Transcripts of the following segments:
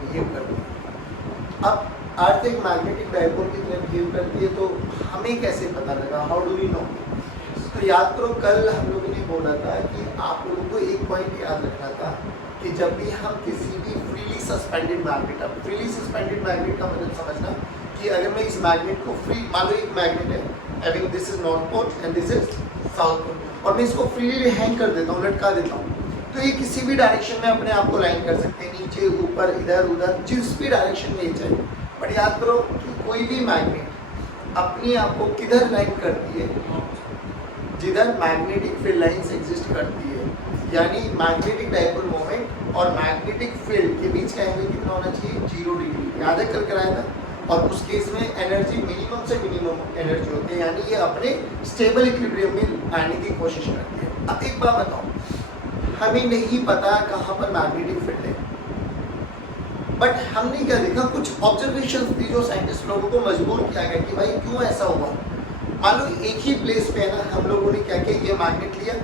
Behave करती है। अब अर्थ एक मैग्नेटिक डायपोल की तरह बिहेव करती है, तो हमें कैसे पता लगा, हाउ डू वी नो? तो याद करो कल हम लोगों ने बोला था कि आप लोगों को एक पॉइंट याद रखना था कि जब भी हम किसी भी फ्रीली सस्पेंडेड मैग्नेट, अब फ्रीली सस्पेंडेड मैग्नेट का मतलब समझना कि अगर मैं इस मैग्नेट को फ्री, मान लो एक मैग्नेट है, having this is north pole and this is south pole, और मैं इसको फ्रीली हैंग कर देता हूँ, लटका देता हूँ, तो ये किसी भी डायरेक्शन में अपने आप को लाइन कर सकते हैं, नीचे ऊपर इधर उधर, जिस भी डायरेक्शन में ये चाहे। बट याद करो कि कोई भी मैग्नेट अपने आप को किधर लाइन करती है, जिधर मैग्नेटिक फील्ड लाइंस एग्जिस्ट करती है, यानी मैग्नेटिक डायपोल मोमेंट और मैग्नेटिक फील्ड के बीच का एंगल कितना होना चाहिए, 0 डिग्री। याद है कल कराया था। और उस केस में एनर्जी मिनिमम से मिनिमम एनर्जी होती है, यानी ये अपने स्टेबल इक्विलिब्रियम में आने की कोशिश करती है। अब एक बात बताओ, हमें नहीं पता कहाँ पर मैग्नेटिक फील्ड है, बट हमने क्या देखा, कुछ ऑब्जर्वेशन थी जो साइंटिस्ट लोगों को मजबूर किया गया कि भाई क्यों ऐसा हुआ। मान लो एक ही प्लेस पे है ना, हम लोगों ने क्या किया, ये मैग्नेट लिया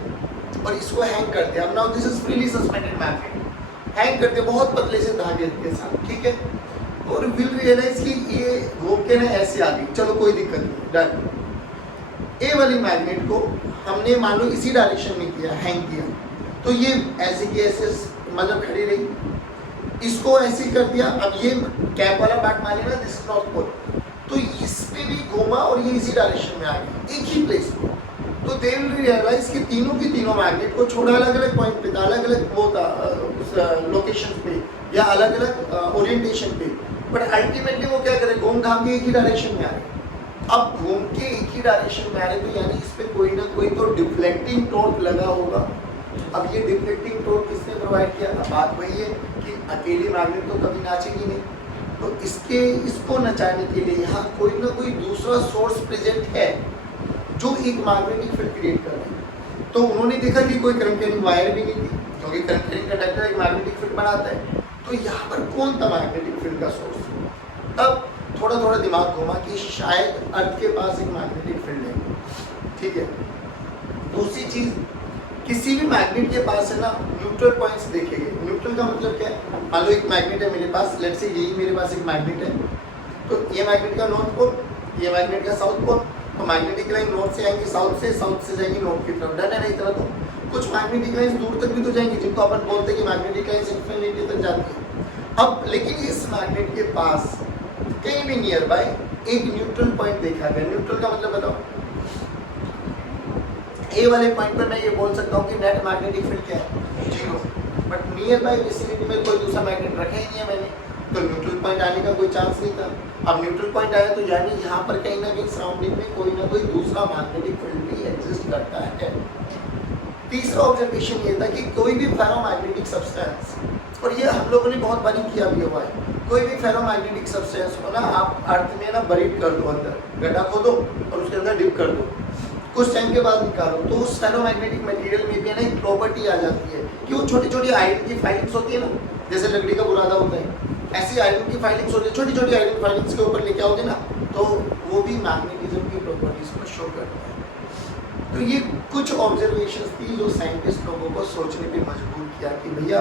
और इसको हैंग कर दिया। अब now this is freely suspended magnet, hang करते बहुत पतले से धागे के साथ, ठीक है, और विल रियलाइज कि ये घूम के ना ऐसे आ गई, चलो कोई दिक्कत नहीं, डन। ए वाली मैग्नेट को हमने मान लो इसी डायरेक्शन में किया, हैंग किया, तो ये ऐसे की ऐसे मतलब खड़ी रही, इसको ऐसे कर दिया। अब ये कैप वाला पार्ट मान लेना, दिस इज नॉर्थ पोल, तो इस पे भी घूमा और ये इसी डायरेक्शन में आ गया, एक ही प्लेस पे। तो दे विल रियलाइज कि तीनों की तीनों मैग्नेट को छोड़ा अलग अलग पॉइंट पे था, अलग अलग वो था उस लोकेशन पे या अलग अलग ओरिएंटेशन पे, बट अल्टीमेटली वो क्या करे, घूम घाम के एक ही डायरेक्शन में आ रहे। अब घूम के एक ही डायरेक्शन में आ रहे, तो यानी इस पे कोई ना कोई तो डिफ्लेक्टिंग टॉर्क लगा होगा। अब ये डिफ्लेक्टिंग टॉर्क किसने प्रोवाइड किया? अब बात वही है कि अकेली मैग्नेट तो कभी नाचेगी नहीं, तो इसको नचाने के लिए यहाँ कोई ना कोई दूसरा सोर्स प्रेजेंट है जो एक मैग्नेटिक फील्ड क्रिएट कर रहा है। तो उन्होंने देखा कि कोई करंट कैरिंग वायर भी नहीं थी, क्योंकि करंट कैरिंग कंडक्टर एक मैग्नेटिक फील्ड बनाता है, तो यहाँ पर कौन था मैग्नेटिक फील्ड का सोर्स? तब थोड़ा थोड़ा दिमाग घुमा कि शायद अर्थ के पास एक मैग्नेटिक फील्ड है, ठीक है। दूसरी चीज, किसी भी मैग्नेट के पास है ना न्यूट्रल पॉइंट्स देखेंगे। न्यूट्रल का मतलब क्या है? मान लो एक मैग्नेट है मेरे पास, लेट्स से यही मेरे पास एक मैग्नेट है, तो ये मैग्नेट का नॉर्थ पोल, ये मैग्नेट का साउथ पोल, तो मैग्नेटिक लाइन नॉर्थ से आएंगी साउथ से जाएंगी नॉर्थ की तरफ, डन है ना? इतना तो कुछ मैग्नेटिक लाइन दूर तक भी तो जाएंगी, जिनको अपन बोलते हैं कि मैग्नेटिक लाइन इन्फिनिटी तक जाती है। अब लेकिन इस मैग्नेट के पास कहीं भी नियर बाय एक न्यूट्रल पॉइंट देखा गया। न्यूट्रल का मतलब बताओ, ए वाले पॉइंट पर मैं ये बोल सकता हूँ कि नेट मैग्नेटिक फील्ड क्या है? 0, बट नियर बाय विसिनिटी में कोई दूसरा मैग्नेट रखा ही नहीं है मैंने, तो न्यूट्रल पॉइंट आने का कोई चांस नहीं था। अब न्यूट्रल पॉइंट आया तो यानी यहाँ पर कहीं ना कहीं सराउंडिंग में कोई ना कोई दूसरा मैग्नेटिक फील्ड भी एग्जिस्ट करता है। तीसरा ऑब्जर्वेशन ये था कि कोई भी फेरोमैग्नेटिक सब्सटेंस, और ये हम लोगों ने बहुत बारी किया भी हुआ है, कोई भी फेरोमैग्नेटिक सब्सटेंस को ना आप अर्थ में ना बरीड कर दो, अंदर गड्ढा खोदो और उसके अंदर डिप कर दो, कुछ टाइम के बाद निकालो, तो उस फेरोमैग्नेटिक मटेरियल में भी ना एक प्रॉपर्टी आ जाती है कि वो छोटी छोटी आयरन की फाइलिंग्स होती है ना, जैसे लकड़ी का बुरादा होता है, ऐसी आयरन की फाइलिंग्स होती है, छोटी छोटी आयरन फाइलिंग्स के ऊपर लेके आओगे ना, तो वो भी मैग्नेटिज्म की प्रॉपर्टीज को शो करता है। तो ये कुछ ऑब्जर्वेशंस थी जो साइंटिस्ट लोगों को सोचने पे मजबूर किया कि भैया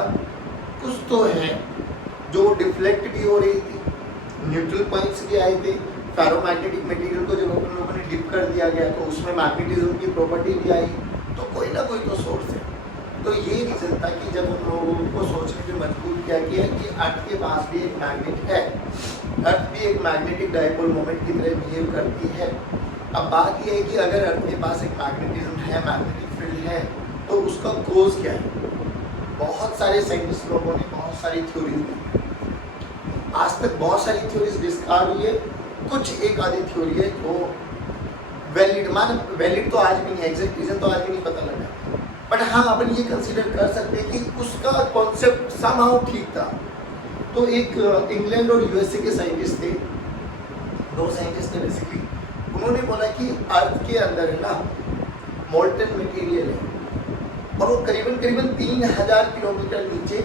कुछ तो है जो डिफ्लेक्ट भी हो रही थी, न्यूट्रल पॉइंट्स भी आए थे, फेरोमैग्नेटिक मटेरियल को जब अपन लोगों ने डिप कर दिया गया तो उसमें मैग्नेटिज्म की प्रॉपर्टी भी आई, तो कोई ना कोई तो सोर्स है। तो ये रीजन था कि जब उन लोगों को सोचने पे मजबूर किया गया कि अर्थ के पास भी एक मैग्नेट है, अर्थ भी एक मैग्नेटिक डायपोल मोमेंट की तरह बिहेव करती है। अब बात यह है कि अगर अर्थ के पास एक मैग्नेटिज्म है, मैग्नेटिक फील्ड है, तो उसका कोज क्या है? बहुत सारे साइंटिस्ट लोगों ने बहुत सारी थ्योरीज दी, आज तक बहुत सारी थ्योरीज डिस्कार्ड हुई है, कुछ एक आधी थ्योरी है जो वैलिड तो आज भी नहीं है, एग्जैक्ट रीजन तो आज भी नहीं पता लगा, बट हाँ अपन ये कंसीडर कर सकते हैं कि उसका कॉन्सेप्ट समहाउ ठीक था। तो एक इंग्लैंड और यूएसए के साइंटिस्ट थे, दो साइंटिस्ट थे बेसिकली, उन्होंने बोला कि अर्थ के अंदर है ना मोल्टन मटेरियल है और वो करीबन 3000 किलोमीटर नीचे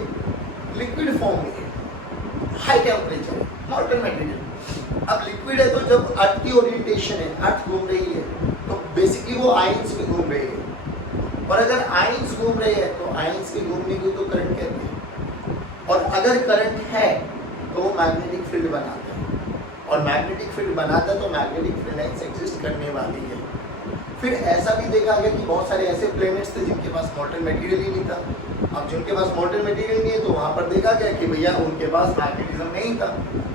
लिक्विड फॉर्म में है, हाई टेम्परेचर मोल्टन मटेरियल। अब लिक्विड है तो जब अर्थ की ओरिएंटेशन है, अर्थ घूम रही है, तो बेसिकली वो आयंस में घूम रही है, और अगर आयंस घूम रहे हैं तो आयंस के घूमने को तो करंट कहते हैं, और अगर करंट है मैग्नेटिक फील्ड बनाता है, और मैग्नेटिक फील्ड बनाता है तो मैग्नेटिक फील्ड लाइंस एग्जिस्ट करने वाली है। फिर ऐसा भी देखा गया कि बहुत सारे ऐसे प्लैनेट्स थे जिनके पास मोल्टन मटेरियल ही नहीं था। अब जिनके पास मोल्टन मटेरियल नहीं है तो वहाँ पर देखा गया कि भैया उनके पास मैग्नेटिज्म नहीं था।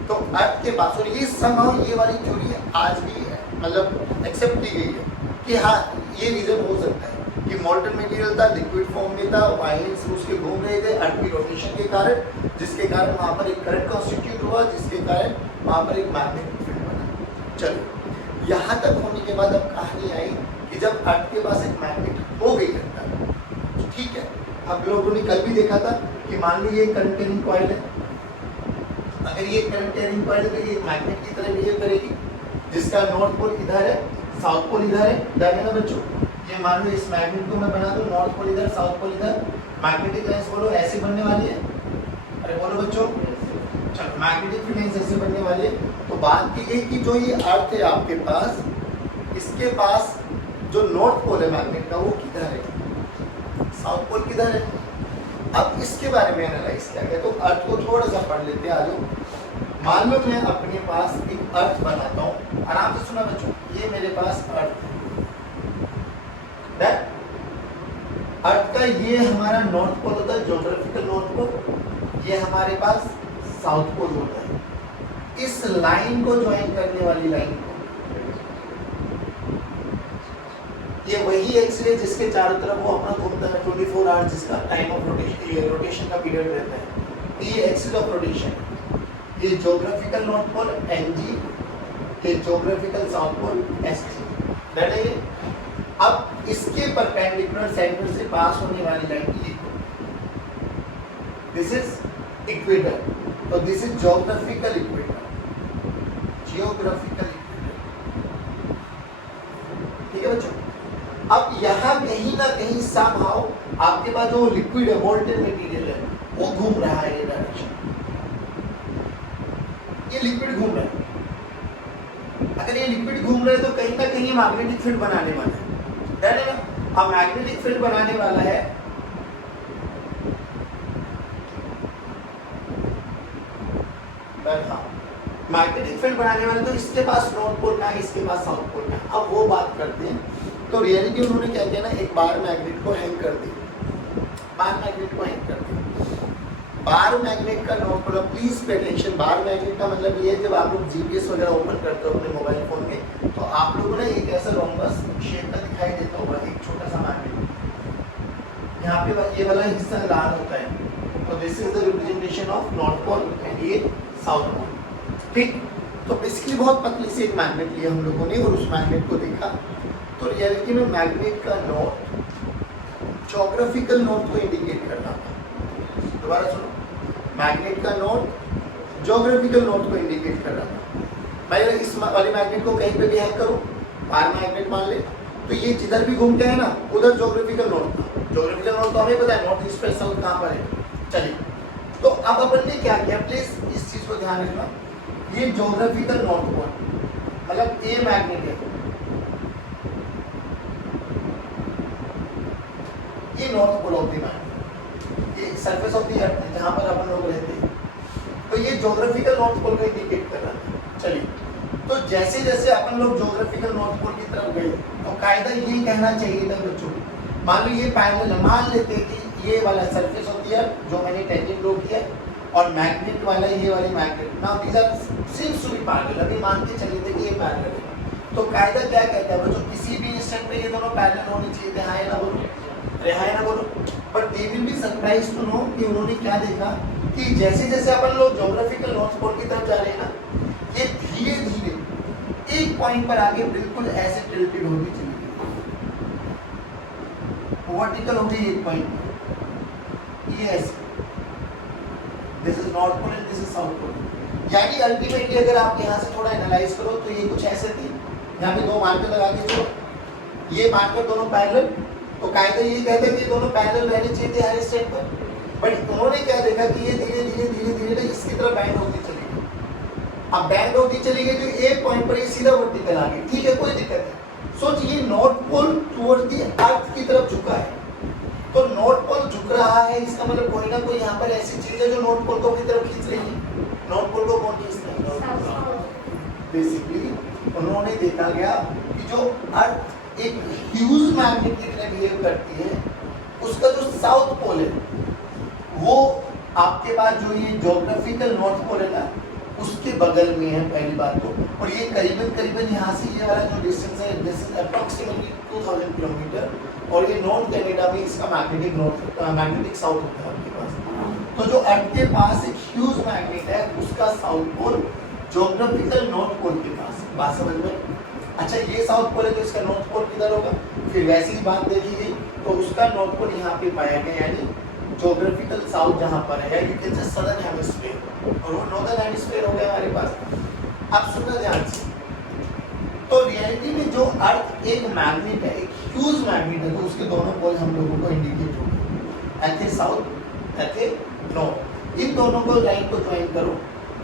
तो अर्थ के पास, और ये समहाउ ये वाली थ्योरी आज भी मतलब एक्सेप्ट की गई है कि हाँ ये रीज़न हो सकता है कि मोल्टन मटेरियल था, लिक्विड फॉर्म में था, वाइल्स उसके घूम रहे थे अर्थ की रोटेशन के कारण, जिसके कारण वहाँ पर एक करंट कॉन्स्टिट्यूट हुआ, जिसके कारण वहाँ पर एक मैग्नेटिक फील्ड बना। चलो यहाँ तक होने के बाद अब कहानी आई कि जब अर्थ के पास एक मैग्नेट हो गई लगता है, ठीक है। अब लोगों ने कल भी देखा था कि मान लो ये करंट कैरिंग कॉइल है, अगर ये करंट कैरिंग कॉइल है तो ये मैग्नेट की तरह बिहेव करेगी, जिसका नॉर्थ पोल इधर है, साउथ पोल इधर है ना बच्चों। ये मान लो इस मैग्नेट को मैं बना दूं, नॉर्थ पोल इधर, साउथ पोल इधर, मैग्नेटिक लाइंस बोलो ऐसे बनने वाली है। अरे बोलो बच्चों, चलो मैग्नेटिक फील्ड लाइंस ऐसे बनने वाली है। तो बात की गई कि जो ये अर्थ है आपके पास, इसके पास जो नॉर्थ पोल है मैग्नेट का वो किधर है, साउथ पोल किधर है। अब इसके बारे में एनालाइज किया गया। तो अर्थ को थोड़ा सा पढ़ लेते हैं। आज मान लो मैं अपने पास एक अर्थ बनाता हूँ, आराम से सुना बच्चों, ये मेरे पास अर्थ है, अर्थ का ये हमारा नॉर्थ पोल होता है, ज्योग्राफिकल नॉर्थ पोल, ये हमारे पास साउथ पोल होता है। इस लाइन को ज्वाइन करने वाली लाइन को, ये वही एक्स रे जिसके चारों तरफ वो अपना घूमता है 24 आवर्स, जिसका टाइम ऑफ रोटेशन, ये रोटेशन का पीरियड रहता है, ये एक्सिस ऑफ रोटेशन। ये ज्योग्राफिकल नॉर्थ पोल एनजी, ये geographical south pole S G, that है ये। अब इसके परपेंडिकुलर सेंटर से पास होने वाली लाइन ये, दिस इज इक्वेटर, तो this is geographical equator, geographical equator, ठीक है बच्चों। अब यहाँ कहीं ना कहीं समहाउ आपके पास जो लिक्विड है, मोल्टन मटेरियल है, वो घूम रहा है ये डायरेक्शन, ये लिक्विड घूम रहा है। अगर ये लिक्विड घूम रहा है तो कहीं ना कहीं मैग्नेटिक फील्ड बनाने वाला है ना। अब मैग्नेटिक फील्ड बनाने वाला है, मैग्नेटिक फील्ड बनाने वाले, तो इसके पास नॉर्थ पोल का है, इसके पास साउथ पोल का है। अब वो बात करते हैं। तो रियलिटी उन्होंने क्या किया ना, एक बार मैग्नेट को हैंग कर दी, बार मैग्नेट को हैंग कर दी। बार मैग्नेट का north pole, please pay attention, bar magnet का मतलब ये है जब आप लोग जीपीएस वगैरह ओपन करते हो अपने मोबाइल फोन में, तो आप लोगों को ना एक ऐसा रोम्बस शेप का दिखाई देता होगा, एक छोटा सा मैग्नेट, यहाँ पे ये वाला हिस्सा लाल होता है, तो this is the representation of north pole and ये साउथ पोल, ठीक। तो बेसिकली बहुत पतली सी एक मैग्नेट लिया हम लोगों ने और उस मैग्नेट को देखा। तो रियलिटी में मैग्नेट का नॉर्थ ज्योग्राफिकल नॉर्थ को इंडिकेट कर रहा था। दोबारा सुनो, मैग्नेट का नॉर्थ ज्योग्राफिकल नॉर्थ को इंडिकेट कर रहा था। मैं इस वाले मैग्नेट को कहीं पे भी हैंग करूं, बार मैग्नेट मान ले, तो ये जिधर भी घूमते हैं ना उधर ज्योग्राफिकल नॉर्थ था। ज्योग्राफिकल नॉर्थ तो हमें पता है नॉर्थ ईस्ट पे साउथ कहाँ पर है। चलिए, तो अब अपन ने क्या किया, प्लीज इस चीज को ध्यान रखना, ये ज्योग्राफिकल नॉर्थ पोल मतलब ए मैग्नेट है, ये north pole of the magnet, ये सरफेस ऑफ द अर्थ है जहां पर अपन लोग रहते हैं, तो ये ज्योग्राफिकल नॉर्थ पोल को इंडिकेट कर रहा है। चलिए, तो जैसे जैसे अपन लोग ज्योग्राफिकल नॉर्थ पोल की तरफ गए तो कायदा ये कहना चाहिए था बच्चों, मान लो ये पैरेलल है, मान लेते कि ये वाला सरफेस ऑफ द अर्थ जो मैंने टेंजेंट ड्रॉ किया और मैग्नेट वाला ये वाली magnet, now these are seems to be parallel, अभी मान के चले थे कि ये पैरेलल है। तो कायदा क्या कहता है बच्चों, किसी भी इंस्टेंट पे ये दोनों पैरेलल होने चाहिए थे, हाँ ना बोलो, अरे हाँ ना बोलो। But they will be surprise to know कि उन्होंने क्या देखा कि जैसे जैसे अपन लोग ज्योग्राफिकल नॉर्थ पोल की तरफ जा रहे हैं ना, ये धीरे धीरे एक पॉइंट पर आगे बिल्कुल ऐसे टिल्टेड होती चली गई, वर्टिकल हो गई एक पॉइंट, ये ऐसे, this is north pole and this is south pole. यानी अल्टीमेटली अगर आप यहाँ से थोड़ा एनालाइज करो तो ये कुछ ऐसे थी, यहाँ पे दो मार्कर लगा के चलो, ये मार्कर दोनों पैरेलल, तो कायदा ये कहते हैं कि दोनों पैरेलल रहने चाहिए थे हर स्टेप पर। बट उन्होंने क्या देखा कि ये धीरे धीरे धीरे धीरे ना इसकी तरफ बैंड होती चली गई। अब बैंड होती चली गई तो एक पॉइंट पर ये सीधा वर्टिकल आ गई, ठीक है, कोई दिक्कत नहीं। सोचिए north pole towards the earth की तरफ झुका है, तो नॉर्थ पोल झुक रहा है, इसका मतलब कोई ना कोई यहाँ पर ऐसी चीज है जो नॉर्थ पोल को अपनी तरफ खींच रही है, नॉर्थ पोल को बेसिकली उन्होंने देखा गया कि जो अर्थ एक ह्यूज मैग्नेट की तरह बिहेव करती है, उसका जो साउथ पोल है वो आपके पास जो ये ज्योग्राफिकल नॉर्थ पोल है ना, उसके बगल में है पहली बात तो। और ये करीबन यहाँ से ये वाला जो डिस्टेंस है, दिस इज अप्रॉक्सीमेटली 2000 किलोमीटर, और ये नॉर्थ कनाडा में इसका मैग्नेटिक साउथ होता है आपके पास। तो जो अर्थ के पास एक ह्यूज मैग्नेट है, उसका south pole geographical north pole के पास। बात समझ में? अच्छा, ये साउथ पोल है तो इसका नॉर्थ पोल किधर होगा? फिर वैसी ही बात देखी गई तो उसका नॉर्थ पोल यहाँ पे पाया गया, यानी ज्योग्राफिकल साउथ जहाँ पर है, you can say southern hemisphere, और वो नॉर्दर्न हेमिस्फीयर हो गया हमारे पास। अब सुनना ध्यान से, तो रियलिटी में जो अर्थ एक मैग्नेट है, एक ह्यूज मैग्नेट है, तो उसके दोनों पोल हम लोगों को इंडिकेट हो गए, एथे साउथ एथे नॉर्थ। इन दोनों को लाइन को ज्वाइन करो।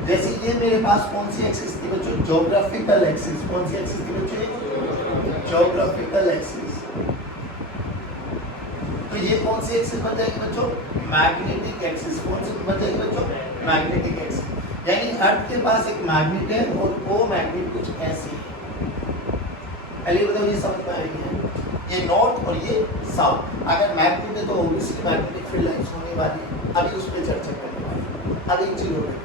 जैसे ये मेरे पास कौन सी एक्सिस थी बच्चों? Geographical axis. कौन सी एक्सिस थी बच्चों? Geographical axis. तो ये कौन सी एक्सिस बन जाएगी बच्चों? Magnetic axis. कौन सी बन जाएगी बच्चों? Magnetic axis. यानी अर्थ के पास एक मैग्नेट है और वो मैग्नेट कुछ ऐसी है। पहले बताओ, ये समझ में आ रही है? ये नॉर्थ और ये साउथ। अगर मैग्नेट है तो ऑब्वियसली मैग्नेटिक फील्ड लाइंस होने वाली है। अभी उस पर चर्चा करने वाले। अब एक चीज हो गई,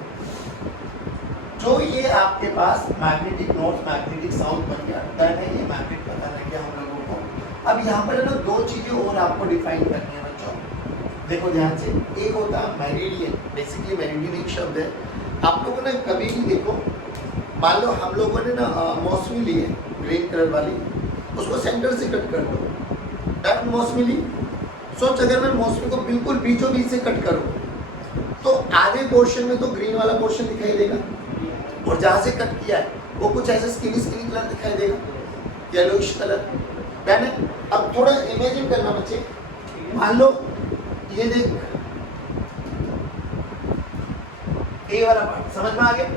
जो ये आपके पास मैग्नेटिक नॉर्थ मैग्नेटिक साउथ बन गया, डन है, ये मैग्नेट पता लग गया हम लोगों को। अब यहाँ पर ना दो चीजें और आपको डिफाइन करनी है बच्चों, देखो ध्यान से। एक होता है मेरिडियन। बेसिकली मेरिडियन एक शब्द है, आप लोगों ने कभी भी देखो, मान लो हम लोगों ने ना मौसमी ली है ग्रीन कलर वाली, उसको सेंटर से कट कर दो, डन। मौसमी ली, सोच अगर मैं मौसमी को बिल्कुल बीचों बीच से कट करूँ तो आधे पोर्शन में तो ग्रीन वाला पोर्शन दिखाई देगा, और जहाँ से कट किया है वो कुछ ऐसे स्किनी कलर दिखाई देगा, येलोइश कलर। मैंने अब थोड़ा इमेजिन करना बच्चे, मान लो ये देख, ये वाला पार्ट समझ में आ गया?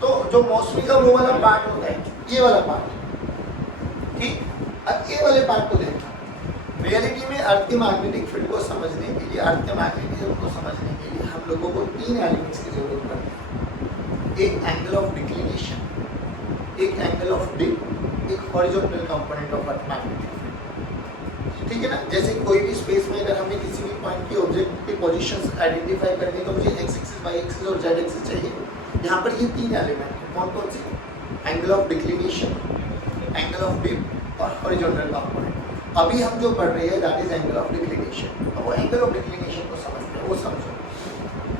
तो जो मौसमी का वो वाला पार्ट होता है, ये वाला पार्ट, ठीक। अब ये वाले पार्ट को देखना। रियलिटी में अर्थ के मैग्नेटिक फील्ड को समझने के लिए, अर्थ के मैग्नेटिज्म को समझने के लिए हम लोगों को तीन एलिमेंट्स की जरूरत पड़ती है। एक एंगल ऑफ डिक्लिनेशन, एक एंगल ऑफ डिप, एक horizontal component of earth magnetic field, ठीक है ना। जैसे कोई भी स्पेस में अगर हमें किसी भी पॉइंट की ऑब्जेक्ट की पोजीशंस आइडेंटिफाई करनी तो मुझे एक्स एक्सिस, वाई एक्सिस और जेड एक्सिस चाहिए। यहाँ पर ये तीन एलिमेंट है, कौन कौन सी? Angle of declination, angle of dip और हॉरिजॉन्टल कंपोनेंट। अभी हम जो पढ़ रहे हैं that is angle of declination. अब वो एंगल ऑफ डिक्लिनेशन को समझते हैं, वो समझो।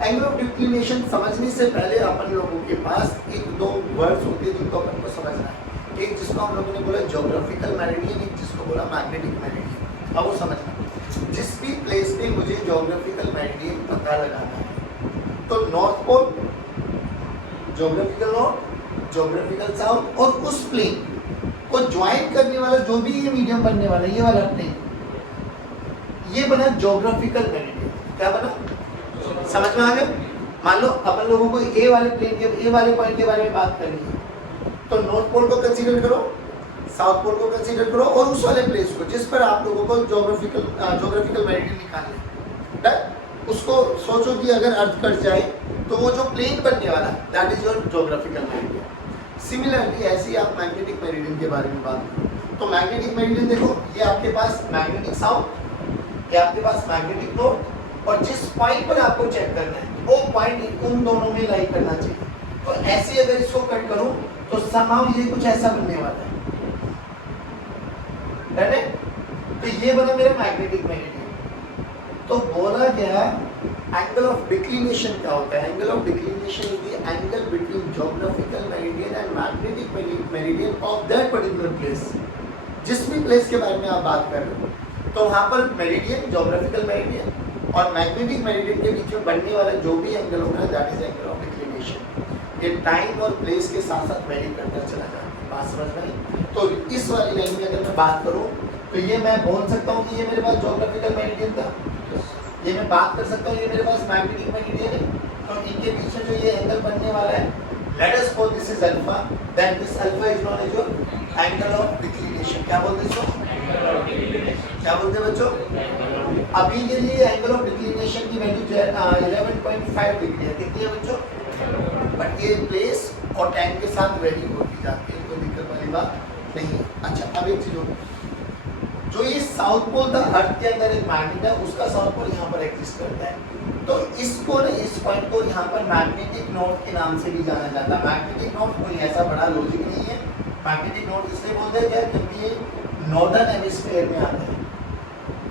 एंगल ऑफ डिक्लिनेशन समझने से पहले अपन लोगों के पास एक दो वर्ड्स होते हैं जिनको अपन को समझना है। एक जिसको हम लोगों ने बोला ज्योग्राफिकल मेरिडियन, एक जिसको बोला मैग्नेटिक मेरिडियन। अब वो समझना, जिस भी प्लेस पे मुझे ज्योग्राफिकल मेरिडियन पता लगाना है तो north pole, geographical north, geographical south, और उस प्लेन को ज्वाइन करने वाला जो भी ये मीडियम बनने वाला है, ये वाला प्लेन, ये बना ज्योग्राफिकल मेरिडियन। क्या बना? समझ में आ गया? मान लो अपन लोगों को ए वाले प्लेन के, ए वाले पॉइंट के बारे में बात करनी है, तो नॉर्थ पोल को कंसीडर करो, साउथ पोल को कंसीडर करो, और उस वाले प्लेस को जिस पर आप लोगों को ज्योग्राफिकल मेरिडियन निकालना है, उसको सोचो कि अगर अर्थ कट जाए तो वो जो प्लेन बनने वाला है that is your geographical meridian. Similarly ऐसे ही आप मैग्नेटिक मेरिडियन के बारे में बात करो तो मैग्नेटिक मेरिडियन देखो, ये आपके पास मैग्नेटिक साउथ, ये आपके पास मैग्नेटिक नॉर्थ, और जिस पॉइंट पर आपको चेक करना है वो पॉइंट उन दोनों में लाई करना चाहिए। तो ऐसे अगर इसको कट करूं तो समहाउ ये कुछ ऐसा बनने वाला है, तो ये बना मेरा मैग्नेटिक मेरिडियन। तो बोला गया एंगल ऑफ डिक्लिनेशन क्या होता है? Angle of declination is the angle between geographical meridian and magnetic meridian of that particular place. जिस भी प्लेस के बारे में आप बात कर रहे हो तो वहाँ पर मेरिडियन, ज्योग्राफिकल मेरिडियन और मैग्नेटिक मेरिडियन के बीच में बनने वाला जो भी एंगल होगा that is angle of declination. ये टाइम और प्लेस के साथ साथ वेरी करता चला जाता है। बात समझ में आई? तो इस वाली लाइन में अगर मैं बात करूँ तो ये मैं बोल सकता हूँ कि ये मेरे पास ज्योग्राफिकल मेरिडियन था, ये मैं बात कर सकता हूँ ये मेरे पास मैग्नेटिक मेरिडियन है, तो इनके बीच में जो ये एंगल बनने वाला है, let us suppose this is alpha, then this alpha is known as your angle of declination. क्या बोलते हैं इसको? क्या बोलते हैं बच्चों? अभी के लिए एंगल ऑफ डिक्लिनेशन की वैल्यू 11.5 डिग्री है। कितनी है बच्चों? बट ये प्लेस और टाइम के साथ वेरी होती है। दी जाती है, कोई दिक्कत वाली बात नहीं है। अच्छा, अब एक चीज और, जो ये साउथ पोल था अर्थ के अंदर एक मैग्नेट है, उसका साउथ पोल यहाँ पर एग्जिस्ट करता है, तो इसको ना, इस पॉइंट को यहाँ पर मैग्नेटिक नॉर्थ के नाम से भी जाना जाता है। मैग्नेटिक नॉर्थ कोई ऐसा बड़ा लॉजिक नहीं है, मैग्नेटिक नॉर्थ इसलिए बोलते हैं क्या, क्योंकि ये नॉर्दर्न हेमिस्फीयर में आता है।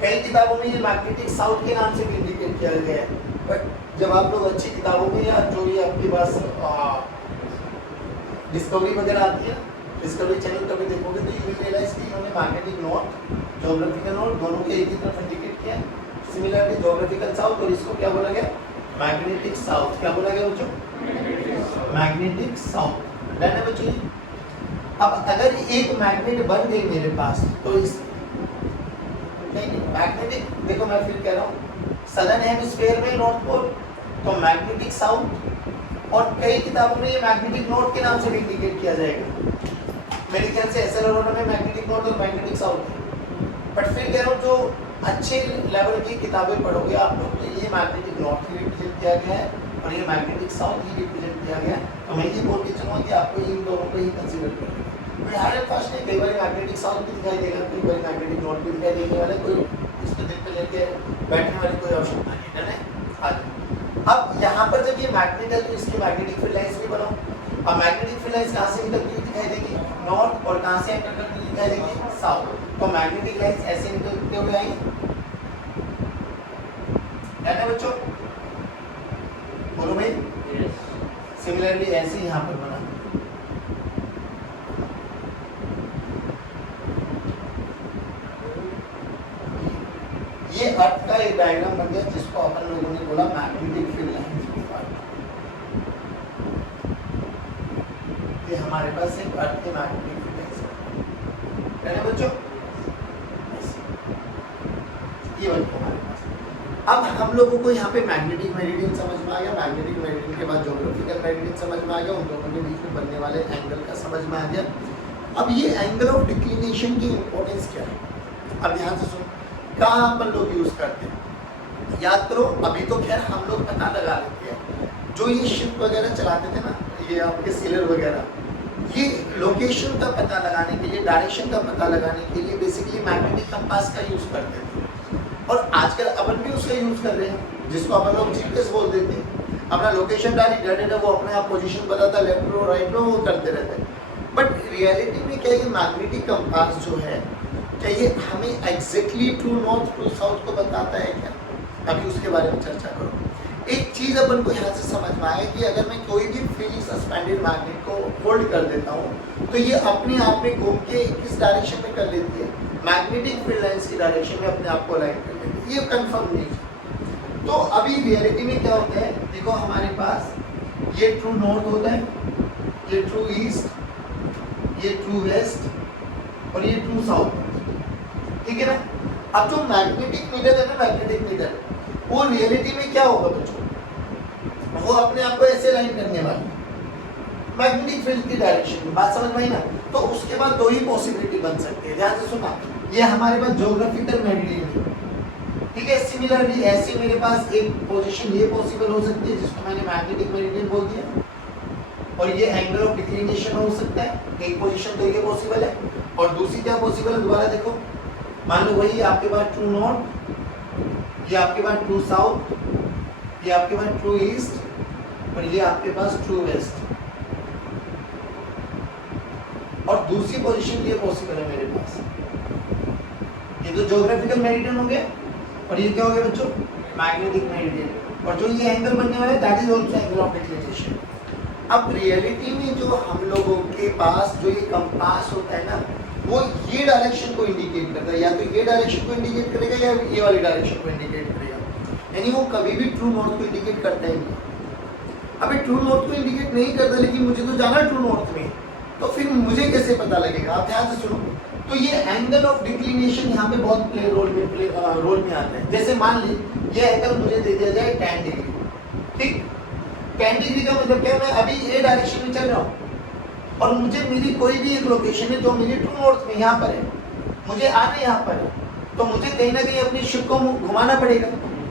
कई किताबों में ये मैग्नेटिक साउथ के नाम से भी इंडिकेट किया गया है, बट जब आप लोग अच्छी किताबों में या जो ये आपके पास डिस्कवरी वगैरह आती है, डिस्कवरी चैनल कभी देखोगे तो यू विल रियलाइज कि इन्होंने मैग्नेटिक नॉर्थ, ज्योग्राफिकल नॉर्थ दोनों के एक ही तरफ इंडिकेट किया है। सिमिलरली ज्योग्राफिकल साउथ, और इसको क्या बोला गया, मैग्नेटिक साउथ। क्या बोला गया बच्चों, मैग्नेटिक साउथ। डन है बच्चों। अब अगर एक मैग्नेट बन गई मेरे पास, तो इस नहीं मैग्नेटिक, देखो मैं फिर कह रहा हूँ, सदर्न हेमिस्फीयर में नॉर्थ पोल, तो मैग्नेटिक साउथ, और कई किताबों में ये मैग्नेटिक नॉर्थ के नाम से भी इंडिकेट किया जाएगा। मेरे ख्याल से एसएल और में मैग्नेटिक नॉर्थ और मैग्नेटिक साउथ है, बट फिर कह रहा हूँ जो अच्छे लेवल की किताबें पढ़ोगे आप लोग, तो ये मैग्नेटिक नॉर्थ ही रिप्रेजेंट किया गया है और ये मैग्नेटिक साउथ ही रिप्रेजेंट किया गया है। तो मैं ये बोल के चलूँगा कि आपको इन दोनों को ही कंसीडर करना है। कोई हार्ड एंड फास्ट नहीं, कई बार मैग्नेटिक साउथ भी दिखाई देगा, कई बार मैग्नेटिक नॉर्थ भी दिखाई देने वाला, कोई इसको दिल पे लेके बैठने वाली कोई आवश्यकता नहीं है। अब यहाँ पर जब ये मैग्नेट है तो इसकी मैग्नेटिक फील्ड लाइंस भी बनाओ। अब मैग्नेटिक फील्ड लाइंस कहाँ से निकलती हुई दिखाई देगी, नॉर्थ, और कहाँ से एंटर करती हुई दिखाई देगी, साउथ। तो मैग्नेटिक लाइंस ऐसे निकलते हुए आएंगे, है ना बच्चों, बोलो भाई। सिमिलरली ऐसे यहाँ पर बना, ये अर्थ का एक डायग्राम बन गया जिसको अपन लोगों ने बोला मैग्नेटिक फील्ड लाइन। ये हमारे पास एक अर्थ के मैग्नेटिक फील्ड लाइन है बच्चों, ये बच्चों हमारे पास। अब हम लोगों को यहाँ पे मैग्नेटिक मेरिडियन समझ में आ गया, मैग्नेटिक मेरिडियन के बाद ज्योग्राफिकल मेरिडियन समझ में आ गया, उन दोनों के बीच में बनने वाले एंगल का समझ में आ गया। अब ये एंगल ऑफ डिक्लिनेशन की इंपॉर्टेंस क्या है, अब ध्यान से सुनो, कहाँ अपन लोग यूज करते हैं, याद करो। अभी तो खैर हम लोग पता लगा लेते हैं, जो ये शिप वगैरह चलाते थे ना, ये आपके सेलर वगैरह, ये लोकेशन का पता लगाने के लिए, डायरेक्शन का पता लगाने के लिए बेसिकली मैग्नेटिक कंपास का यूज करते थे। और आजकल अपन भी उसका यूज कर रहे हैं, जिसको अपन लोग जीपीएस बोल देते हैं। अपना लोकेशन डाली, वो अपने आप पोजीशन बताता, लेफ्ट रो राइट रो, वो करते रहते हैं। बट रियलिटी में क्या ये मैग्नेटिक कंपास जो है, क्या ये हमें exactly true north true south को बताता है क्या? अभी उसके बारे में चर्चा करो। एक चीज अपन को यहाँ से समझ में आए कि अगर मैं कोई भी फ्रीली सस्पेंडेड मैग्नेट को होल्ड कर देता हूँ तो ये अपने आप में घूम के किस डायरेक्शन में कर लेती है, मैग्नेटिक फील्ड लाइंस की डायरेक्शन में अपने आप को अलाइन कर लेती है। ये कंफर्म नहीं है। तो अभी रियलिटी में क्या होता है, देखो हमारे पास ये ट्रू नॉर्थ होता है, ये ट्रू ईस्ट, ये ट्रू वेस्ट और ये ट्रू साउथ, ठीक है ना। अब जो मैग्नेटिक नीडल है ना, मैग्नेटिक नीडल, वो रियलिटी में क्या होगा बच्चों, वो अपने आप को ऐसे लाइन करने वाली मैग्नेटिक फील्ड की डायरेक्शन में। बात समझ में आई ना। तो उसके बाद दो ही पॉसिबिलिटी बन सकती है, ध्यान से सुना। ये हमारे पास ज्योग्राफिकल मेरिडियन है, ठीक है। सिमिलरली ऐसे मेरे पास एक पोजीशन ये पॉसिबल हो सकती है जिसको मैंने मैग्नेटिक मेरिडियन बोल दिया, और ये एंगल ऑफ डिक्लिनेशन हो सकता है। एक पोजीशन तो ये पॉसिबल है, और दूसरी क्या पॉसिबल है, दोबारा देखो, मान लो वही आपके पास ट्रू नॉर्थ, ये आपके पास ट्रू साउथ, ये आपके पास ट्रू ईस्ट और ये आपके पास ट्रू वेस्ट, और दूसरी पोजीशन ये पॉसिबल है मेरे पास। ये तो ज्योग्राफिकल मेरिडियन हो गया, और ये क्या हो गया बच्चों, मैग्नेटिक मेरिडियन। और जो ये एंगल बनने वाला है that is also angle of declination. अब रियलिटी में जो हम लोगों के पास जो ये कंपास होता है ना, वो ये डायरेक्शन को इंडिकेट करता है, या तो ये डायरेक्शन को इंडिकेट करेगा या ये वाली डायरेक्शन को इंडिकेट करेगा, यानी वो कभी भी ट्रू नॉर्थ को इंडिकेट करता ही नहीं। अभी ट्रू नॉर्थ को इंडिकेट नहीं करता, लेकिन मुझे तो जाना ट्रू नॉर्थ में, तो फिर मुझे कैसे पता लगेगा? आप ध्यान से सुनो। तो ये एंगल ऑफ डिक्लिनेशन यहाँ पे बहुत रोल में आता है। जैसे मान ली ये एंगल मुझे दे दिया जाए 10 डिग्री, ठीक। 10 डिग्री का मतलब क्या, मैं अभी ए डायरेक्शन में चल रहा हूँ और मुझे मेरी कोई भी एक लोकेशन है जो मेरी ट्रू नॉर्थ में यहाँ पर है, मुझे आना यहाँ पर है, तो मुझे कहीं ना कहीं अपनी शिप को घुमाना पड़ेगा।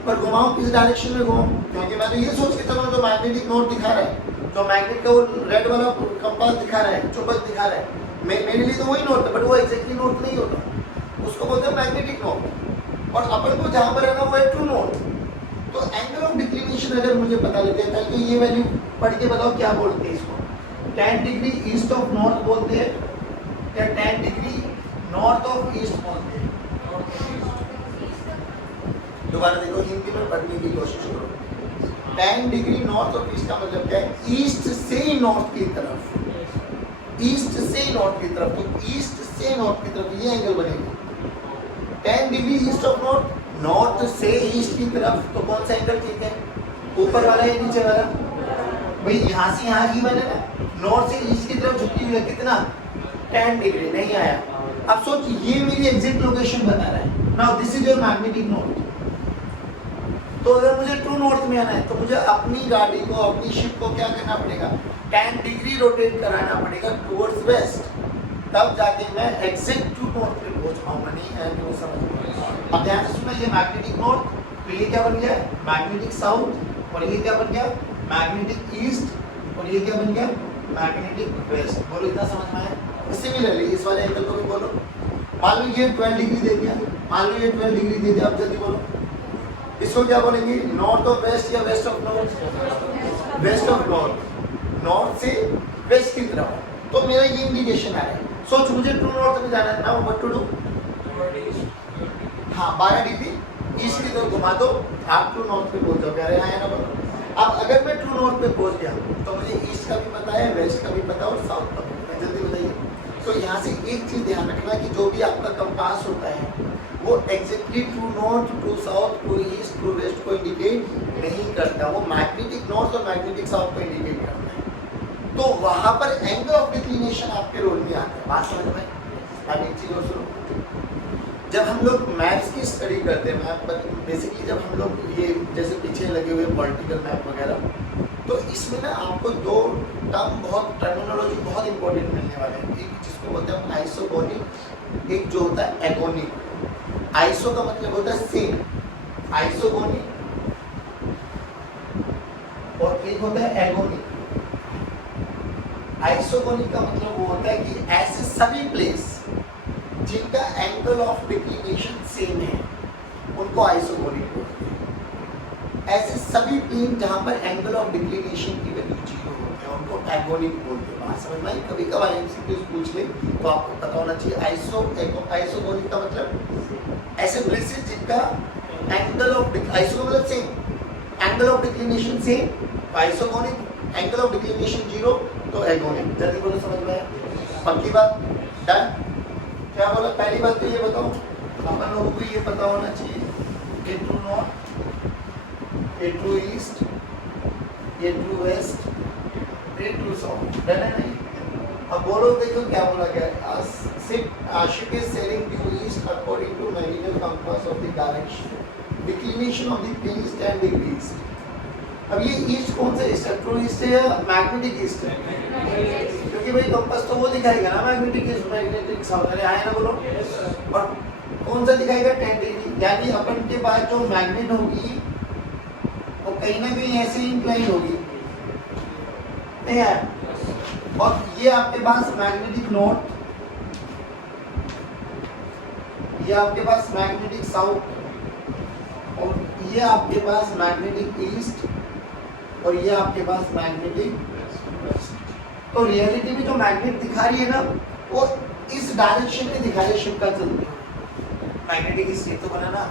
पर घुमाऊं किस डायरेक्शन में घुमाऊं, क्योंकि मैं तो ये सोच के चलूं जो मैग्नेटिक नॉर्थ दिखा रहा है, जो मैग्नेट का वो रेड वाला कंपास दिखा रहा है, चुंबक दिखा रहा है, मेरे लिए तो वही नॉर्थ है, बट वो एग्जैक्टली नॉर्थ नहीं होता, उसको बोलते हैं मैग्नेटिक नॉर्थ। और अपन को जहां पर रहना वो है ट्रू नॉर्थ। तो एंगल ऑफ डिक्लिनेशन अगर मुझे पता लगे, पहले तो ये वैल्यू पढ़ के बताओ क्या बोलते हैं इसको, 10 डिग्री ईस्ट ऑफ नॉर्थ बोलते हैं या 10 डिग्री नॉर्थ ऑफ ईस्ट बोलते हैं। दोबारा देखो, हिंदी में पढ़ने की कोशिश करो। 10 डिग्री नॉर्थ ऑफ ईस्ट का मतलब क्या है, ईस्ट से नॉर्थ की तरफ, ईस्ट से नॉर्थ की तरफ, तो ईस्ट से नॉर्थ की तरफ ये एंगल बनेगा। 10 degree east of north, north से ईस्ट की तरफ, तो कौन सा एंगल ठीक है, ऊपर वाला या नीचे वाला, भाई यहाँ से यहाँ की बने ना, नॉर्थ से ईस्ट की तरफ झुकी हुई है, कितना 10 डिग्री, नहीं आया। अब सोच, ये मेरी एग्जैक्ट लोकेशन बता रहा है, now this is your magnetic north. तो अगर मुझे ट्रू नॉर्थ में आना है तो मुझे अपनी गाड़ी को, अपनी शिप को क्या करना पड़ेगा, 10 डिग्री रोटेट कराना पड़ेगा टुवर्ड्स वेस्ट, तब जाके मैं एग्जैक्ट ट्रू नॉर्थ पे पहुंच पाऊंगा। नहीं है तो समझ। अब ध्यान से सुनो, ये मैग्नेटिक नॉर्थ, तो ये क्या बन गया, मैग्नेटिक साउथ, और ये क्या बन गया, मैग्नेटिक ईस्ट, और ये क्या बन गया, मैग्नेटिक वेस्ट। बोलो इतना समझ में आया। सिमिलरली इस वाले एंगल को भी बोलो, मान लो ये 12 डिग्री दे दिया, मान लो ये 12 डिग्री दे दिया, अब जल्दी बोलो इसको क्या बोलेंगे, नॉर्थ ऑफ वेस्ट या west of north, west of north, north से वेस्ट की तरफ। तो मेरा ये इंडिकेशन आ रहा है। सोच, मुझे ट्रू नॉर्थ में जाना है ना, व्हाट टू डू, हाँ 12 डिग्री ईस्ट की तरफ घुमा दो, आप ट्रू नॉर्थ पे पहुंच जाओगे। अरे हाँ ना बोलो। अब अगर मैं ट्रू नॉर्थ पे पहुंच गया तो मुझे ईस्ट का भी पता है, वेस्ट का भी पता है और साउथ का भी पता है। जल्दी बताइए। तो यहाँ से एक चीज ध्यान रखना कि जो भी आपका कंपास होता है वो exactly true north, true south, true east, true west को इंडिकेट नहीं करता, वो मैग्नेटिक नॉर्थ और मैग्नेटिक साउथ को इंडिकेट करता है। तो वहां पर एंगल ऑफ डिक्लिनेशन आपके रोल में आता है। बात समझ में? अब एक चीज और सुनो, जब हम लोग मैप्स की स्टडी करते हैं, मैप बेसिकली जब हम लोग ये जैसे पीछे लगे हुए पॉलिटिकल मैप वगैरह, तो इसमें ना आपको दो टर्म बहुत, टर्मिनोलॉजी बहुत इंपॉर्टेंट मिलने वाले हैं। एक जिसको बोलते हैं आइसोगोनिक, एक जो होता है एगोनिक। आइसो का मतलब होता है सेम, आइसोगोनिक, और एक होता है एगोनिक। आइसोगोनिक का मतलब वो होता है कि ऐसे सभी प्लेस जिनका एंगल ऑफ डिक्लिनेशन सेम है उनको आइसोगोनिक बोलते हैं। ऐसे सभी प्लेन जहां पर एंगल ऑफ डिक्लिनेशन की वैल्यू 0 होती है उनको एगोनिक बोलते हैं। बात समझ में? कभी कभार एमसीक्यूज पूछ ले तो आपको पता होना चाहिए। आइसोगोनिक का मतलब ऐसे प्लेसेस जिनका एंगल ऑफ, आइसो का मतलब same, angle of declination same, isogonic, angle of declination 0 तो एगोनिक। जल्दी बोलो, समझ में आया? पक्की बात? डन? क्या बोला? पहली बात तो ये बताओ, अपन लोगों को ये पता होना चाहिए ये ट्रू नॉर्थ, ये ट्रू ईस्ट, ये ट्रू वेस्ट, ये ट्रू साउथ। डन है नहीं? अब बोलो, देखो क्या बोला गया, ship is sailing due east according to meridian compass of the direction, declination of the plane is 10 degrees। अब ये ईस्ट कौन सा ईस्ट है, ट्रू ईस्ट है या मैग्नेटिक ईस्ट है? क्योंकि भाई कंपास तो वो दिखाएगा ना मैग्नेटिक ईस्ट, मैग्नेटिक साउथ। अरे आए ना बोलो। और कौन सा दिखाएगा, 10 डिग्री, यानी अपन के पास जो मैग्नेट होगी वो कहीं ना कहीं ऐसे इंक्लाइन होगी, नहीं है? और ये आपके पास मैग्नेटिक नॉर्थ, ये आपके पास मैग्नेटिक साउथ, और ये आपके पास मैग्नेटिक ईस्ट, और ये आपके पास मैग्नेटिक वेस्ट। तो रियलिटी में जो मैग्नेट दिखा रही है ना वो इस डायरेक्शन में दिखा रही है, शिप का चलते मैग्नेटिक ईस्ट तो बना ना।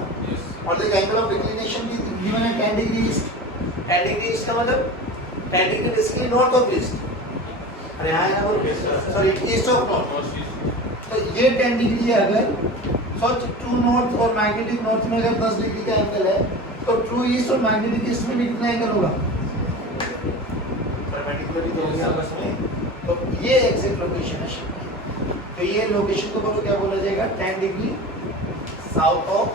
और द एंगल ऑफ डिक्लिनेशन भी गिवन है 10 डिग्री ईस्ट। 10 डिग्री ईस्ट का मतलब 10 degree basically north of east. अरे हाँ ना बोलो, सॉरी ईस्ट ऑफ नॉर्थ। तो ये 10 डिग्री है। अगर सोच, ट्रू नॉर्थ और मैग्नेटिक नॉर्थ में अगर 10 डिग्री का एंगल है तो ट्रू ईस्ट और मैग्नेटिक ईस्ट में कितना एंगल होगा? तो ये एग्जैक्ट लोकेशन है शिप की। तो ये लोकेशन को बोलो क्या बोला जाएगा, 10 डिग्री साउथ ऑफ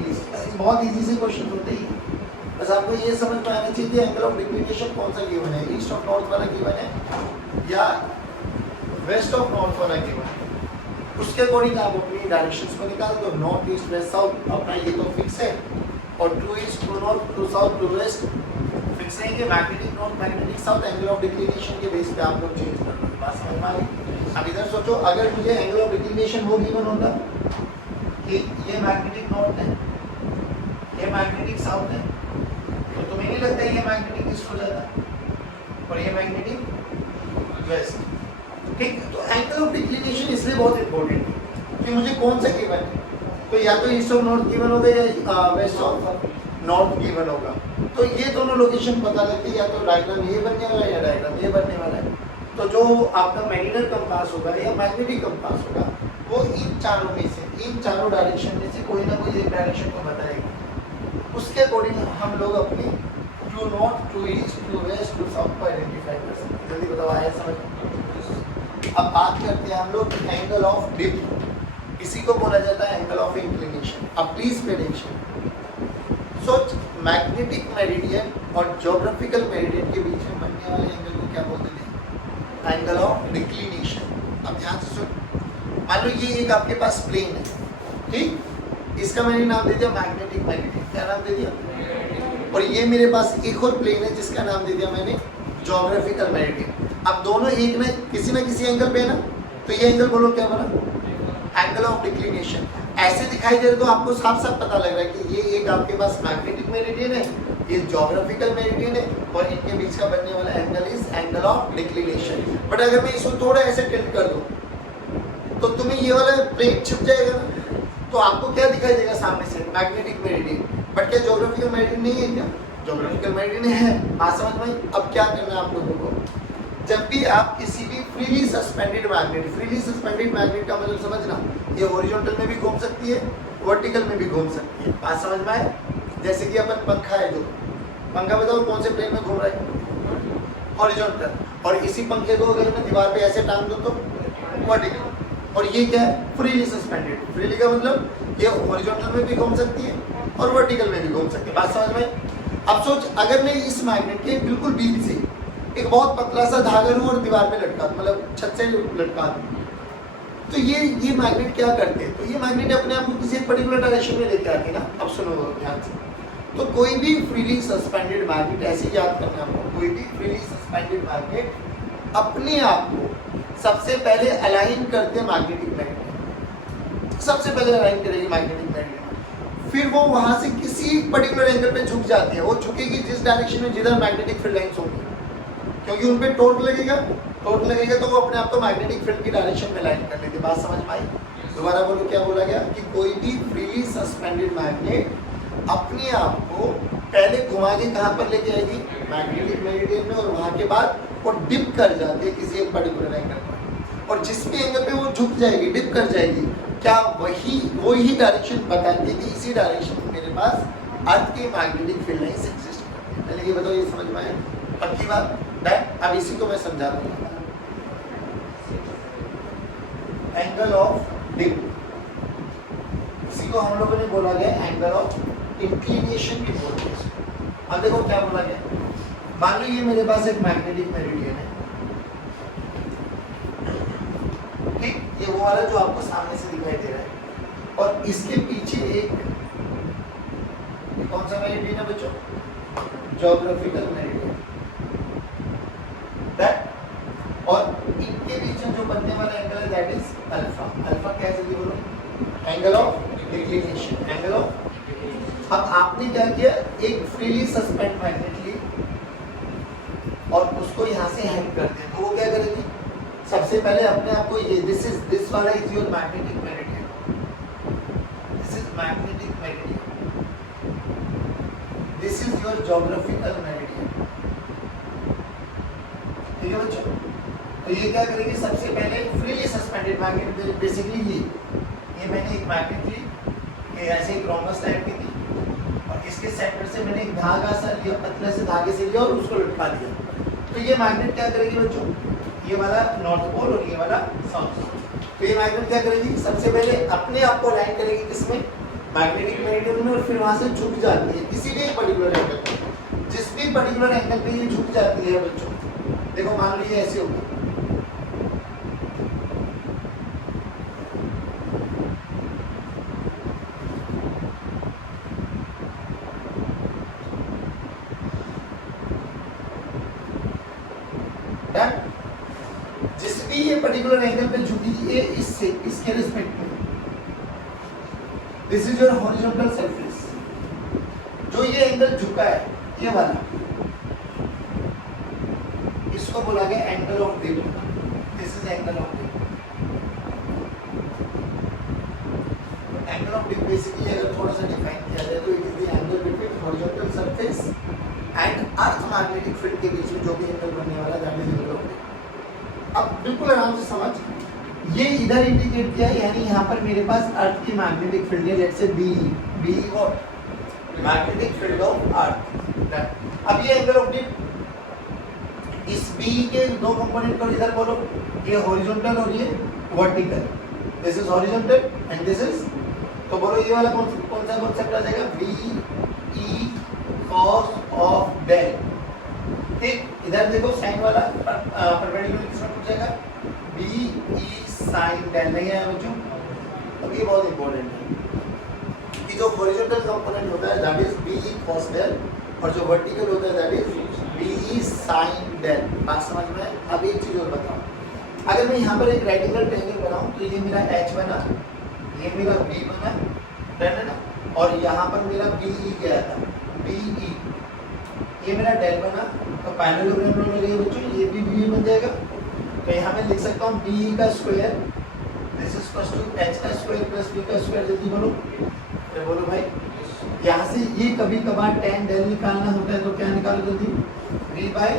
ईस्ट। बहुत इजी से क्वेश्चन होते ही, बस आपको ये समझ में आना चाहिए एंगल ऑफ डिक्लिनेशन कौन सा गिवन है, ईस्ट ऑफ नॉर्थ वाला गिवन है या वेस्ट ऑफ नॉर्थ वाला गिवन है। उसके अकॉर्डिंग आप अपनी डायरेक्शंस को निकाल दो। नॉर्थ ईस्ट वेस्ट साउथ अपना ये तो फिक्स है, और true east true north true south true west fix है कि magnetic north magnetic south angle of declination के बेस पे आप लोग चेंज कर लो। बात समझ में आ गई? अब इधर सोचो, अगर मुझे एंगल ऑफ डिक्लिनेशन वो गिवन होता कि ये मैग्नेटिक नॉर्थ है, ये मैग्नेटिक साउथ है, तो तुम्हें नहीं लगता ये मैग्नेटिक ईस्ट हो जाता और ये मैग्नेटिक वेस्ट? ठीक, तो एंगल ऑफ डिक्लिनेशन इसलिए बहुत इंपॉर्टेंट है कि मुझे कौन सा गिवन है, तो या तो ईस्ट ऑफ नॉर्थ गिवन होगा या वेस्ट ऑफ नॉर्थ गिवन होगा। तो ये दोनों लोकेशन पता लगती है, या तो डायग्राम ये बनने वाला है या डायग्राम ये बनने वाला है। तो जो आपका मेरिडियन कंपास होगा या मैग्नेटिक कंपास होगा वो इन चारों में से, इन चारों डायरेक्शन में से कोई ना कोई एक डायरेक्शन को बताएगा। उसके अकॉर्डिंग हम लोग अपनी true north true east true west true south को आइडेंटिफाई कर सकते हैं। जल्दी बताओ, आया समझ? अब बात करते हैं हम लोग एंगल ऑफ डिप, इसी को बोला जाता है एंगल ऑफ इंक्लिनेशन। अब प्लीज पे टेंशन, सोच मैग्नेटिक मेरिडियन और ज्योग्राफिकल मेरिडियन के बीच में बनने वाले एंगल को क्या बोलते हैं? Angle of declination. अब ध्यान से सुन, मान लो ये एक आपके पास प्लेन है, ठीक, इसका मैंने नाम दे दिया मैग्नेटिक मेरिडियन। क्या नाम दे दिया? और ये मेरे पास एक और प्लेन है जिसका नाम दे दिया मैंने ज्योग्राफिकल मेरिडियन। अब दोनों एक ना किसी एंगल पे है ना, तो ये एंगल बोलो क्या बना? Angle of declination. ऐसे दिखाई दे रहे तो आपको साफ साफ पता लग रहा है कि ये एक आपके पास मैग्नेटिक मेरिडियन है, ये ज्योग्राफिकल मेरिडियन है, और इनके बीच का बनने वाला angle is angle of declination. But अगर मैं इसको थोड़ा ऐसे टिल्ट कर दूं तो तुम्हें ये वाला प्लेन छिप जाएगा ना, तो आपको क्या दिखाई देगा सामने से? Magnetic meridian. बट क्या ज्योग्राफिकल मेरिडियन नहीं है क्या? ज्योग्राफिकल मेरिडियन है। बात समझ में? अब क्या करना है आप लोगों को, जब भी आप किसी भी फ्रीली सस्पेंडेड मैग्नेट का मतलब समझना, ये हॉरिजॉन्टल में भी घूम सकती है, वर्टिकल में भी घूम सकती है। बात समझ में आए? जैसे कि अपन पंखा है, जो पंखा बताओ कौन से प्लेन में घूम रहा है? हॉरिजॉन्टल। और इसी पंखे को अगर मैं दीवार पे ऐसे टांग दूं तो वर्टिकल। और ये क्या है? Freely suspended. फ्रीली का मतलब ये हॉरिजॉन्टल में भी घूम सकती है और वर्टिकल में भी घूम सकती है। बात समझ में? अब सोच, अगर मैं इस मैग्नेट के बिल्कुल बीच से एक बहुत पतला सा धागा लूं और दीवार पे लटका दूं, मतलब छत से लटका दूं, तो ये मैग्नेट क्या करते हैं? तो ये मैग्नेट अपने आप को किसी एक पर्टिकुलर डायरेक्शन में लेके आते हैं ना। अब सुनो ध्यान से, तो कोई भी फ्रीली सस्पेंडेड मैग्नेट, ऐसे याद करना आपको, कोई भी फ्रीली सस्पेंडेड मैग्नेट अपने आप को सबसे पहले अलाइन करते हैं मैग्नेटिक मैग्नेट, सबसे पहले अलाइन करेगी मैग्नेटिक मैग्नेट, फिर वो वहां से किसी पर्टिकुलर एंगल पे झुक जाती है। वो झुकेगी जिस डायरेक्शन में जिधर मैग्नेटिक फील्ड लाइंस होंगी, क्योंकि उन पे टोर्क लगेगा तो वो अपने आप को मैग्नेटिक फील्ड की डायरेक्शन में लाइन कर लेते। बात समझ में आई? दोबारा बोलो, क्या बोला गया? कि कोई भी फ्रीली सस्पेंडेड मैग्नेट अपने आप को पहले घुमा के कहाँ पर लेके आएगी? मैग्नेटिक मेरिडियन में, और वहाँ के बाद वो डिप कर जाती है किसी एक पर्टिकुलर एंगल पर, और जिस भी एंगल पे वो झुक जाएगी, डिप कर जाएगी, क्या वही डायरेक्शन बताती है कि इसी डायरेक्शन में मेरे पास अर्थ की मैग्नेटिक फील्ड लाइंस एग्जिस्ट करती है। पहले ये बताओ, ये समझ में आया? पक्की बात? अब इसी को मैं समझा दूंगा। एंगल ऑफ डिप, इसी को हम लोगों ने बोला गया एंगल ऑफ इंक्लिनेशन भी बोलते हैं। अब देखो क्या बोला गया, मान लो ये मेरे पास एक मैग्नेटिक मेरिडियन है, ठीक, ये वो वाला जो आपको सामने से दिखाई दे रहा है, और इसके पीछे एक कौन सा मेरिडियन है बच्चों? Geographical meridian. और इनके बीच में जो बनने वाला एंगल है दैट इज अल्फा। अल्फा क्या है? जल्दी बोलो। Angle of declination, angle of. अब आपने क्या किया, एक फ्रीली सस्पेंड मैग्नेट ली और उसको यहाँ से हैंग कर दिया, तो वो क्या करेगी? सबसे पहले अपने आप को ये दिस वाला is your magnetic meridian, this is magnetic meridian, this is your geographical meridian, ठीक है बच्चों? तो ये क्या करेगी? सबसे पहले फ्रीली सस्पेंडेड मैग्नेट, बेसिकली ये मैंने एक मैग्नेट ली, ये ऐसे एक रोमस टाइप की थी, और इसके सेंटर से मैंने एक धागा सा लिया, पतले से धागे से लिया और उसको लटका दिया। तो ये मैग्नेट क्या करेगी बच्चों? ये वाला नॉर्थ पोल और ये वाला साउथ पोल। तो ये मैग्नेट क्या करेगी? सबसे पहले अपने आप को अलाइन करेगी किसमें? मैग्नेटिक मेरिडियन में, और फिर वहां से झुक जाती है किसी भी पर्टिकुलर एंगल पर। जिस भी पर्टिकुलर एंगल पे ये झुक जाती है बच्चों, देखो मान लीजिए ऐसे होगा, भी ये पर्टिकुलर एंगल पे झुकी है इससे, इसके रिस्पेक्ट में, this is your horizontal surface. जो ये एंगल झुका है ये वाला, इसको बोला गया angle of dip. This is angle of dip. Angle of dip basically अगर थोड़ा सा डिफाइन किया जाए तो it is the angle between horizontal surface and earth magnetic field के बीच में जो भी एंगल बनने वाला, that is angle of dip. अब बिल्कुल आराम से समझ, ये इधर इंडिकेट किया है, यानी यहाँ पर मेरे पास अर्थ की मैग्नेटिक फील्ड है, let's say be what, magnetic field of earth. अब ये एंगल ऑफ डिप, इस बी के दो कंपोनेंट को इधर बोलो, ये हॉरिजॉन्टल और ये vertical. This is horizontal and this is, तो बोलो ये वाला कौन सा कॉन्सेप्ट आ जाएगा, B E cos of del. ठीक, इधर देखो साइन वाला परपेंडिकुलर किसमें पूछ जाएगा, बी ई साइन डेल। नहीं है बच्चों? अब ये बहुत इंपॉर्टेंट है कि जो हॉरिजॉन्टल कंपोनेंट होता है that is B E cos del, और जो वर्टिकल होता है that is B E sine del. बात समझ में? अब एक चीज और बताओ, अगर मैं यहाँ पर एक राइट एंगल ट्रायंगल बनाऊं तो ये मेरा एच बना, ये मेरा बी बना, डन है ना, और यहाँ पर मेरा बी ई गया था, बी ई, ये मेरा डेल बना, तो पैरेललोग्राम लगेगा बच्चों, ये भी बी बन जाएगा। तो यहाँ मैं लिख सकता हूँ बी ई का square, this is equals to H का स्क्वायर प्लस बी का स्क्वायर। जल्दी बोलो, अरे बोलो भाई। यहाँ से ये कभी कभार tan डेल निकालना होता है तो क्या निकालो जल्दी, v बाय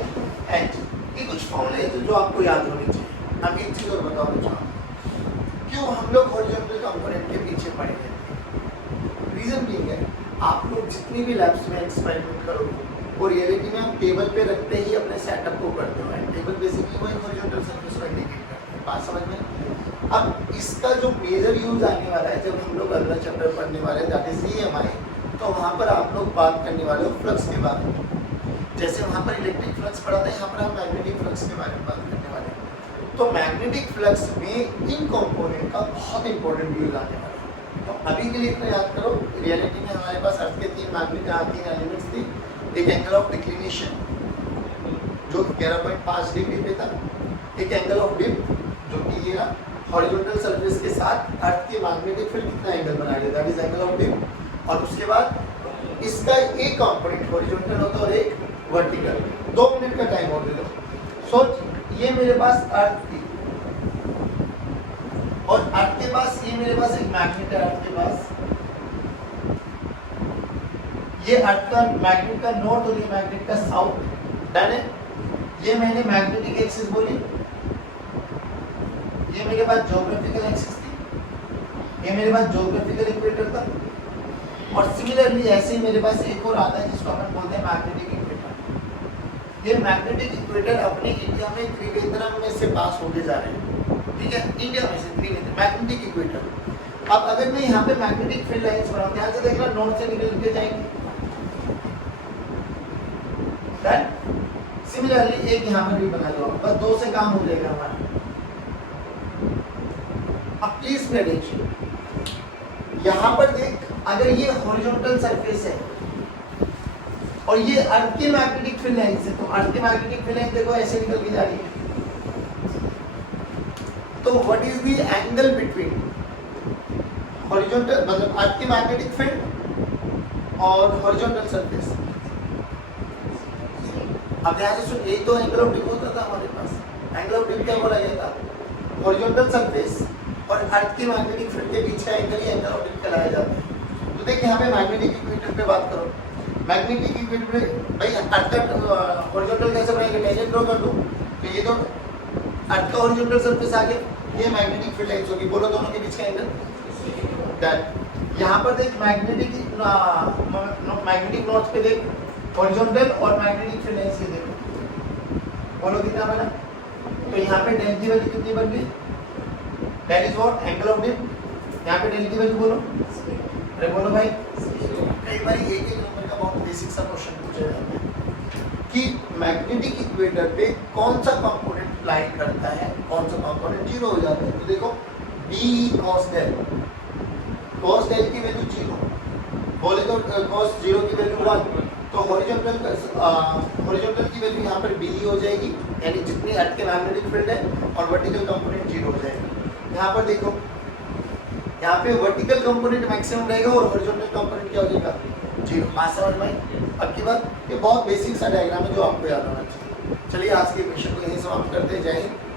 एच। ये कुछ फॉर्मूले हैं जो आपको याद होने चाहिए। अब एक चीज और बताओ बच्चों, क्यों हम लोग हॉरिजॉन्टल कंपोनेंट के पीछे पड़े हैं? रीजन भी है, आप लोग जितनी भी लैब्स में एक्सपेरिमेंट करोगे वो रियलिटी में आप टेबल पे रखते ही अपने सेटअप को करते हो। टेबल बेसिकली वही हॉरिजॉन्टल सरफेस को इंडिकेट करते हैं। बात समझ में? अब इसका जो मेजर यूज आने वाला है जब हम लोग अगला चैप्टर पढ़ने वाले हैं दैट इज EMI, तो वहाँ पर आप लोग बात करने वाले हो फ्लक्स के बारे में। जैसे वहाँ पर इलेक्ट्रिक फ्लक्स पढ़ा था, यहाँ पर हम मैग्नेटिक फ्लक्स के बारे में बात करने वाले हैं। तो मैग्नेटिक फ्लक्स में इन कंपोनेंट का बहुत इंपॉर्टेंट यूज आने वाला है। तो अभी के लिए इतना याद करो, रियलिटी में हमारे पास अर्थ के तीन एलिमेंट्स थी। एक एंगल ऑफ डिक्लिनेशन जो 11.5 डिग्री पे था, एक एंगल ऑफ डिप जो कि ये हॉरिजॉन्टल सरफेस के साथ अर्थ के मैग्नेटिक फील्ड कितना एंगल बना रही है, that is angle of dip. और उसके बाद इसका एक कंपोनेंट हॉरिजॉन्टल होता है और एक वर्टिकल। 2 मिनट का टाइम और दे दो। सोच, ये मेरे पास अर्थ थी और अर्थ के पास ये मेरे पास एक मैग्नेट है, अर्थ के पास ये अर्थ का मैग्नेट का नॉर्थ और ये मैग्नेट का साउथ, डन है। ये मैंने मैग्नेटिक एक्सिस बोली, ये मेरे पास ज्योग्राफिकल एक्सिस थी, ये मेरे पास ज्योग्राफिकल इक्वेटर था। और सिमिलरली ऐसे ही मेरे पास एक और आता है जिसको अपन बोलते हैं मैग्नेटिक इक्वेटर। ये मैग्नेटिक इक्वेटर अपने इंडिया में त्रिवेंद्रम में से पास होके जा रहे हैं, ठीक है, इंडिया में से त्रिवेंद्रम मैग्नेटिक इक्वेटर। अब अगर मैं यहाँ पे मैग्नेटिक फील्ड लाइंस बनाऊं, ध्यान से देखना, नॉर्थ से निकल के जाएंगे, सिमिलरली एक यहाँ पर भी बना दो, बस 2 से काम हो जाएगा हमारा। अब प्लीज पे देखिए, यहाँ पर देख, अगर ये हॉरिजॉन्टल सरफेस है और ये अर्थ के मैग्नेटिक फील्ड लाइंस है, तो अर्थ के मैग्नेटिक फील्ड लाइन देखो ऐसे निकल के जा रही है। तो what is the angle between horizontal, मतलब अर्थ के मैग्नेटिक फील्ड और हॉरिजॉन्टल सरफेस? अब ध्यान से सुन, एक तो एंगल ऑफ डिप होता था हमारे पास। एंगल ऑफ डिप क्या बोला गया था? हॉरिजॉन्टल सरफेस और अर्थ के मैग्नेटिक फील्ड के बीच का एंगल ही एंगल ऑफ डिप कहलाया जाता है। तो देखिए यहाँ पे मैग्नेटिक इक्वेटर पे बात करो, मैग्नेटिक इक्वेटर पे भाई अर्थ का हॉरिजॉन्टल कैसे बनाएंगे, टेंजेंट ड्रॉ कर दो, तो ये तो अर्थ का हॉरिजॉन्टल सरफेस आ गया, ये मैग्नेटिक फील्ड लाइंस होगी, बोलो दोनों के बीच का एंगल दैट। यहाँ पर देख मैग्नेटिक नॉर्थ पे देख हॉरिजॉन्टल और मैग्नेटिक फील्ड लाइंस ये देखो, बोलो कितना बना? तो यहाँ पे डेल की वैल्यू कितनी बन गई? Del is what, angle of dip. यहाँ पे डेल की वैल्यू बोलो, अरे बोलो भाई। कई बार एक नंबर का बहुत बेसिक सा क्वेश्चन पूछा जाता है कि मैग्नेटिक इक्वेटर पे कौन सा कंपोनेंट लाई करता है, कौन सा कंपोनेंट जीरो हो जाता है। तो देखो B cos del, cos del की वैल्यू 0, बोले तो कॉस 0 की वैल्यू 1, तो हॉरिजॉन्टल की वैल्यू यहाँ पर बी हो जाएगी, यानी जितनी अर्थ के मैग्नेटिक फील्ड है, और वर्टिकल कंपोनेंट 0 हो जाएगा। यहाँ पर देखो, यहाँ पे वर्टिकल कंपोनेंट मैक्सिमम रहेगा और हॉरिजॉन्टल कंपोनेंट क्या हो जाएगा, 0। बात समझ में आई? अब की बात, ये बहुत बेसिक सा डायग्राम है जो आपको याद होना चाहिए। चलिए आज के क्वेश्चन को यहीं समाप्त करते हैं। जय हिंद।